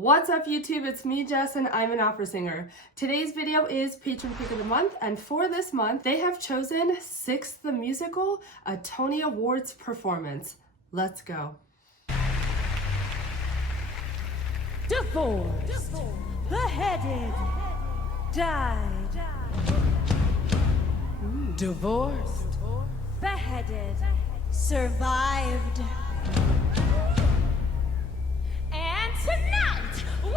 What's up YouTube? It's me, Jess, and I'm an opera singer. Today's video is Patron Pick of the Month, and for this month, they have chosen VI the Musical, a Tony Awards performance. Let's go. Divorced, beheaded, died. Divorced, Beheaded, survived. and tonight we are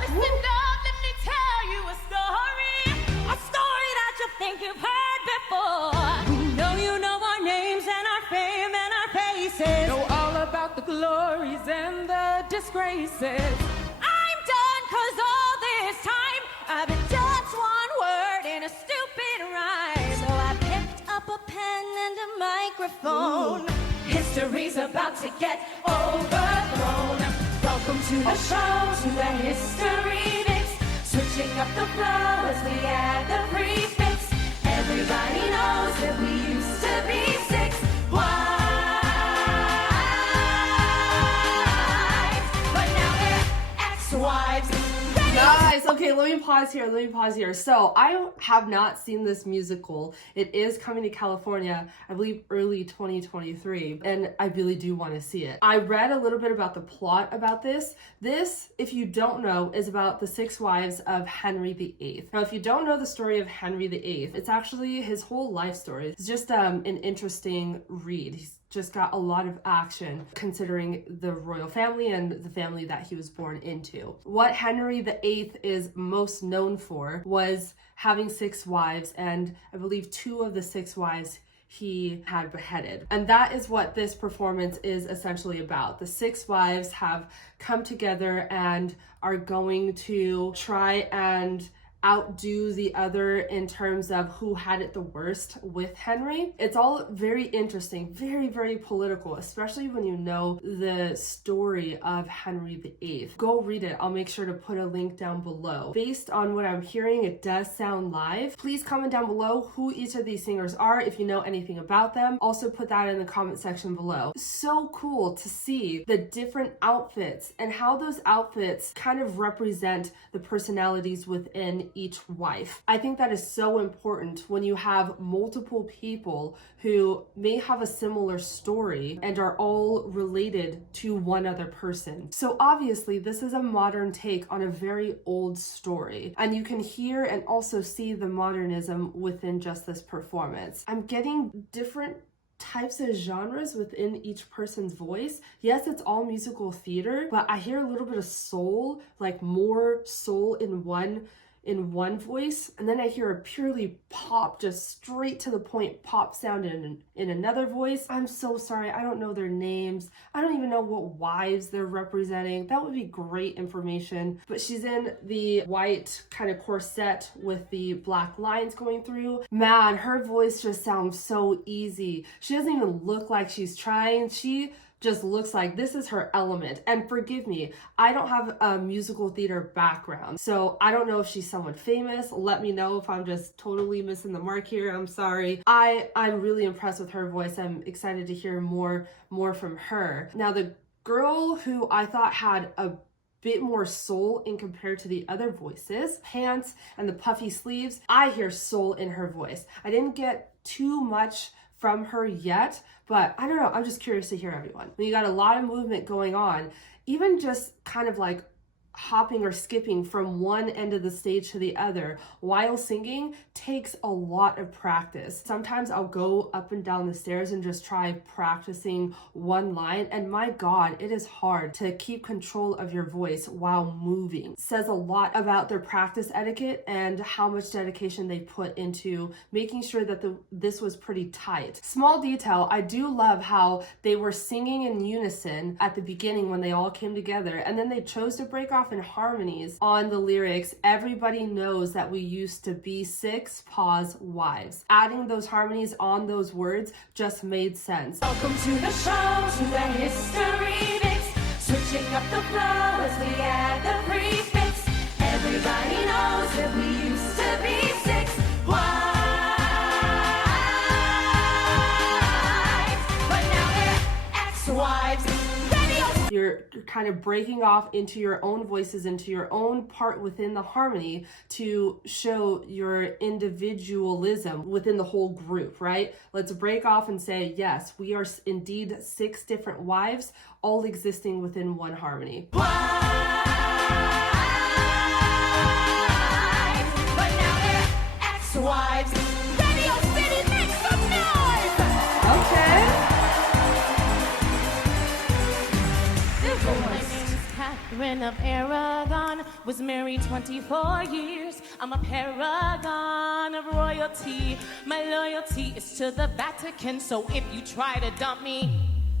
Listen up, let me tell you a story that you think you've heard before. We know you know our names and our fame and our faces. know all about the glories and the disgraces. I'm done 'cause all this time I've been just one word in a stupid rhyme. So I picked up a pen and a microphone. History's about to get overthrown. Welcome to the show, to the History Mix. Switching up the flow as we add the prefix. Everybody knows that we used to be six wives, but now we're ex-wives. Guys, okay, let me pause here. So, I have not seen this musical. It is coming to California, I believe early 2023, and I really do want to see it. I read a little bit about the plot about this. This, if you don't know, is about the six wives of Henry VIII. Now, if you don't know the story of Henry VIII, it's actually his whole life story. It's just an interesting read. He's just got a lot of action considering the royal family and the family that he was born into. What Henry VIII is most known for was having six wives, and I believe two of the six wives he had beheaded. And that is what this performance is essentially about. The six wives have come together and are going to try and outdo the other in terms of who had it the worst with Henry. It's all very interesting, very, very political, especially when you know the story of Henry VIII. Go read it. I'll make sure to put a link down below. Based on what I'm hearing, it does sound live. Please comment down below who each of these singers are if you know anything about them. Also put that in the comment section below. So cool to see the different outfits and how those outfits kind of represent the personalities within each wife. I think that is so important when you have multiple people who may have a similar story and are all related to one other person. So obviously this is a modern take on a very old story, and you can hear and also see the modernism within just this performance. I'm getting different types of genres within each person's voice. Yes, it's all musical theater, but I hear a little bit of soul, like more soul in one voice, and then I hear a purely pop, just straight to the point pop sound in another voice. I'm so sorry, I don't know their names. I don't even know what wives they're representing. That would be great information. But she's in the white kind of corset with the black lines going through. Man, her voice just sounds so easy. She doesn't even look like she's trying. She just looks like this is her element. And forgive me, I don't have a musical theater background, so I don't know if she's someone famous. Let me know if I'm just totally missing the mark here. I'm sorry. I'm really impressed with her voice. I'm excited to hear more from her. Now, the girl who I thought had a bit more soul in compared to the other voices, pants and the puffy sleeves, I hear soul in her voice. I didn't get too much from her yet, but I don't know, I'm just curious to hear everyone. You got a lot of movement going on, even just kind of like hopping or skipping from one end of the stage to the other while singing takes a lot of practice. Sometimes I'll go up and down the stairs and just try practicing one line, and my God, it is hard to keep control of your voice while moving. It says a lot about their practice etiquette and how much dedication they put into making sure that this was pretty tight. Small detail, I do love how they were singing in unison at the beginning when they all came together, and then they chose to break off in harmonies on the lyrics. Everybody knows that we used to be six pause wives. Adding those harmonies on those words just made sense. Welcome to the show, to the History Mix. Switching up the flow as we add the prefix. Everybody knows that we used to be six wives. you're kind of breaking off into your own voices, into your own part within the harmony to show your individualism within the whole group, right? Let's break off and say, yes, we are indeed 6 different wives, all existing within one harmony. But now they're ex-wives. Radio City, make some noise! Okay. My name's Catherine of Aragon, was married 24 years. I'm a paragon of royalty. My loyalty is to the Vatican, so if you try to dump me,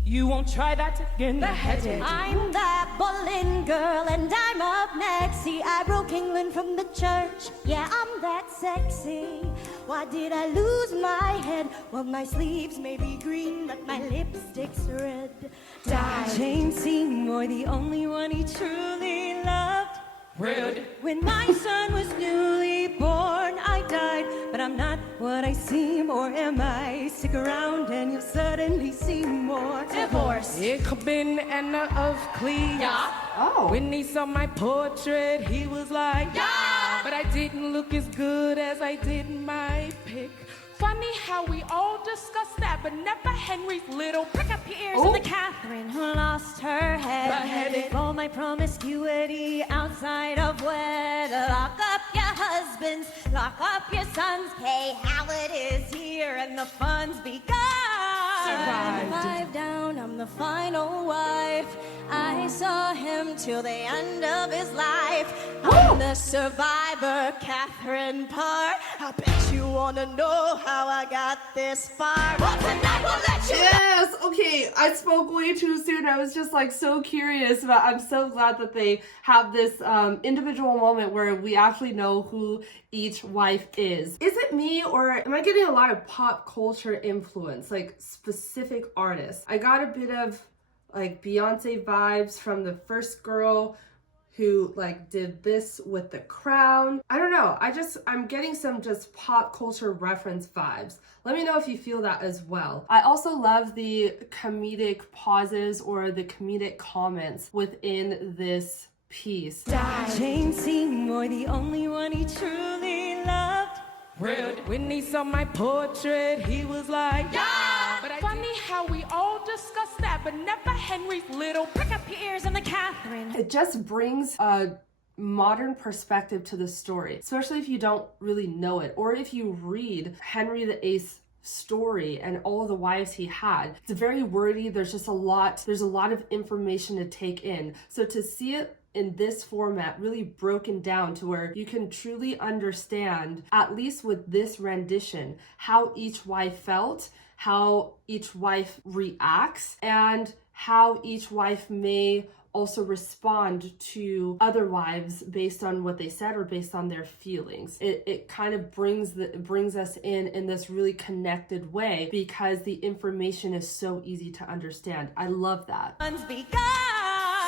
you won't try that again. Beheaded. I'm that Boleyn girl, and I'm up next. See, I broke England from the church. Yeah, I'm that sexy. Why did I lose my head? Well, my sleeves may be green, but my lipstick's red. Died. Jane Seymour, the only one he truly loved. Rude. When my son was newly born, I died, but I'm not what I seem, or am I? Stick around and you'll suddenly see more. Divorce. Ich bin Anna of Cleves. Yeah. Oh. When he saw my portrait, he was like, Yeah. but I didn't look as good as I did my pic. Funny how we all discuss that, but never Henry's little prick up Here's Oh. the Catherine who lost her head. Beheaded. All my promiscuity outside of wed. Lock up your husbands, lock up your sons. Hey, how it is here and the fun's begun. Survived. 5 down, I'm the final wife. I saw him till the end of his life. I'm the survivor, Catherine Parr. I bet you wanna know how I got this far. Well, tonight we'll let you Yes, okay, I spoke way too soon. I was just like so curious, but I'm so glad that they have this individual moment where we actually know who each wife is. Is it me, or am I getting a lot of pop culture influence, like specific artists? I got a bit of like Beyonce vibes from the first girl who like did this with The Crown. I don't know, I'm getting some just pop culture reference vibes. Let me know if you feel that as well. I also love the comedic pauses or the comedic comments within this piece. Jane Seymour, the only one he truly loved. Rude. When he saw my portrait, he was like, Yeah. but funny how we all discuss that, but never Henry's little prick up Your ears and the Catherine. It just brings a modern perspective to the story, especially if you don't really know it, or if you read Henry VIII's story and all of the wives he had. It's very wordy. There's a lot of information to take in. So to see it in this format, really broken down to where you can truly understand, at least with this rendition, how each wife felt, how each wife reacts, and how each wife may also respond to other wives based on what they said or based on their feelings. It kind of brings us in this really connected way because the information is so easy to understand. I love that. Fun's begun.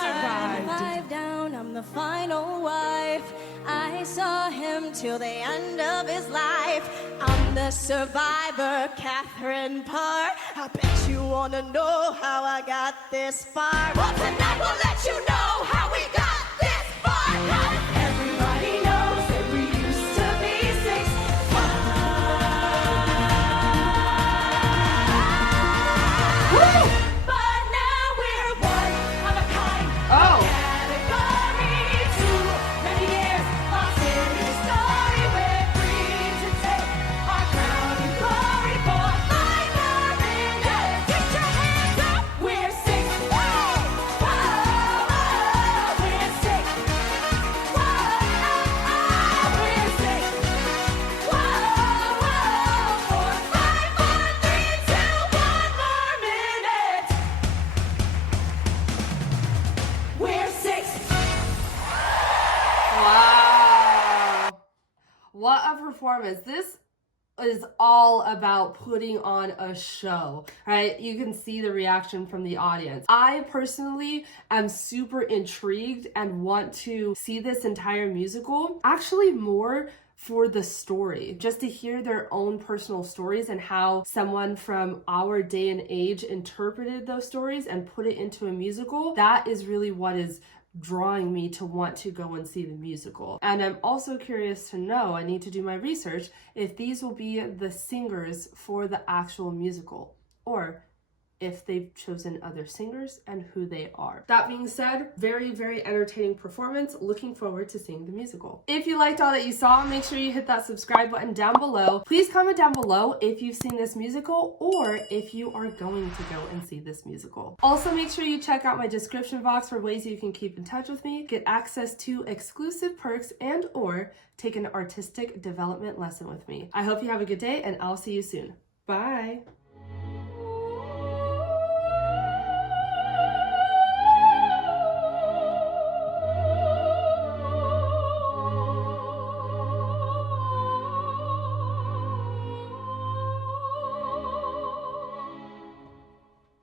Survived. 5 down, I'm the final wife. I saw him till the end of his life. I'm the survivor, Catherine Parr. I bet you wanna know how I got this far. Well, tonight we'll let you know how we got this far. 'Cause Everybody knows that we used to be 6 wives. But now we're one of a kind. Oh. Category 2. Many years lost in history. We're free to take our crown and glory for 5 more minutes. Get your hands up. We're 6. Whoa, we're 6. Whoa, we're 6. Whoa, for 5 more, 3, 2, 1 more minute. We're 6. Wow. What a performance. This is all about putting on a show, right? You can see the reaction from the audience. I personally am super intrigued and want to see this entire musical, actually more for the story, just to hear their own personal stories and how someone from our day and age interpreted those stories and put it into a musical. That is really what is drawing me to want to go and see the musical. And I'm also curious to know, I need to do my research, if these will be the singers for the actual musical, or if they've chosen other singers and who they are. That being said, very, very entertaining performance. Looking forward to seeing the musical. If you liked all that you saw, make sure you hit that subscribe button down below. Please comment down below if you've seen this musical or if you are going to go and see this musical. Also, make sure you check out my description box for ways you can keep in touch with me, get access to exclusive perks, and or take an artistic development lesson with me. I hope you have a good day, and I'll see you soon. Bye.